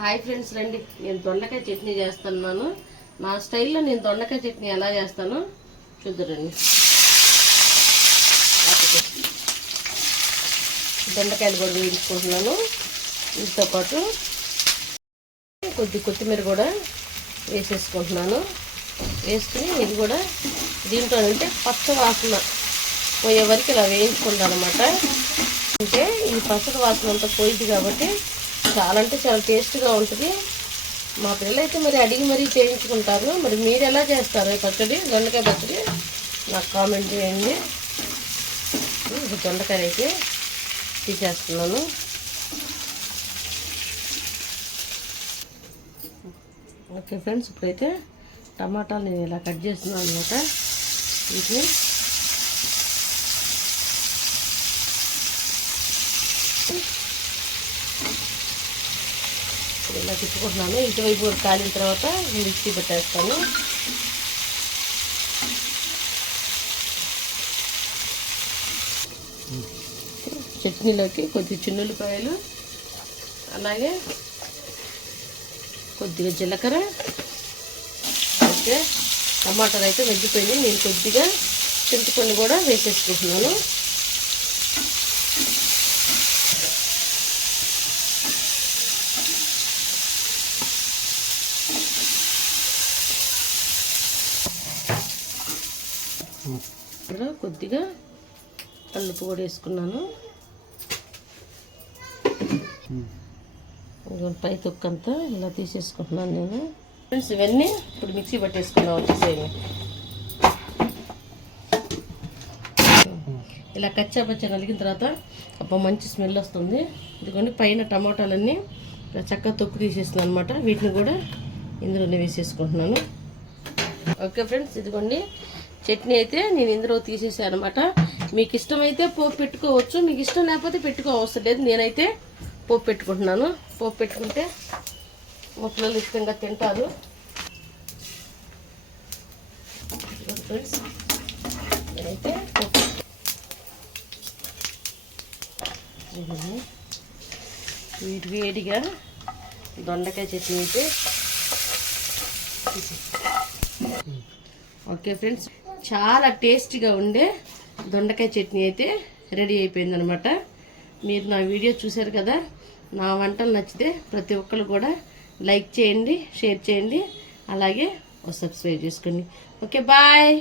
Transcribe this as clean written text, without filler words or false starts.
Hi friends, రండి. నేను దొండకాయ చట్నీ చేస్తున్నాను. నా స్టైల్లో నేను దొండకాయ చట్నీ ఎలా చేస్తానో చూద్దురండి. దొండకాయలు కూడా వేయించుకుంటున్నాను. వీటితో పాటు కొద్ది కొత్తిమీర కూడా వేసేసుకుంటున్నాను. వేసుకుని ఇది కూడా దీంట్లో అంటే పచ్చ వాసన పోయే వరకు ఇలా వేయించుకుంటాను అనమాట. అంటే ఈ పచ్చడి వాసన అంతా పోయింది కాబట్టి చాలా అంటే చాలా టేస్ట్గా ఉంటుంది. మా పిల్లలు అయితే మరి అడిగి మరీ చేయించుకుంటారు. మరి మీరు ఎలా చేస్తారు పచ్చడి, దొండకాయ పచ్చడి నాకు కామెంట్ చేయండి. దొండకాయ అయితే తీసేస్తున్నాను. ఓకే ఫ్రెండ్స్, ఇప్పుడైతే టమాటాలు నేను ఇలా కట్ చేస్తున్నాను అనమాట. వీటిని ఇలా తిప్పుకుంటున్నాను. ఇటువైపు కాలిన తర్వాత మిక్సీ పెట్టేస్తాను. చట్నీలోకి కొద్ది చిన్నులపాయలు, అలాగే కొద్దిగా జీలకర్ర, అయితే టమాటాలు అయితే మగ్గిపోయింది. నేను కొద్దిగా చింతపండు కూడా వేసేసుకుంటున్నాను. ఇక్కడ కొద్దిగా కల్లుపు కూడా వేసుకున్నాను. పై తొక్కంతా ఇలా తీసేసుకుంటున్నాను నేను. ఫ్రెండ్స్, ఇవన్నీ ఇప్పుడు మిక్సీ పట్టేసుకున్నాం. వచ్చేసేయండి. ఇలా కచ్చా పచ్చా నలిగిన తర్వాత అప్పుడు మంచి స్మెల్ వస్తుంది. ఇదిగోండి పైన టమాటాలన్నీ చక్కగా తొక్కు తీసేస్తున్నాను అనమాట. వీటిని కూడా ఇందులోనే వేసేసుకుంటున్నాను. ఓకే ఫ్రెండ్స్, ఇదిగోండి చట్నీ అయితే నేను ఇందులో తీసేసాను అనమాట. మీకు ఇష్టమైతే పోపు పెట్టుకోవచ్చు, మీకు ఇష్టం లేకపోతే పెట్టుకోవసరం లేదు. నేనైతే పోపు పెట్టుకుంటున్నాను. పోపు పెట్టుకుంటే మా పిల్లలు ఇష్టంగా తింటారు. ఫ్రెండ్స్, నేనైతే వేడిగా దొండకాయ చట్నీ అయితే ఓకే ఫ్రెండ్స్, చాలా టేస్టీగా ఉండే దొండకాయ చట్నీ అయితే రెడీ అయిపోయిందనమాట. మీరు నా వీడియో చూశారు కదా. నా వంటలు నచ్చితే ప్రతి ఒక్కరు కూడా లైక్ చేయండి, షేర్ చేయండి, అలాగే సబ్స్క్రైబ్ చేసుకోండి. Okay, bye.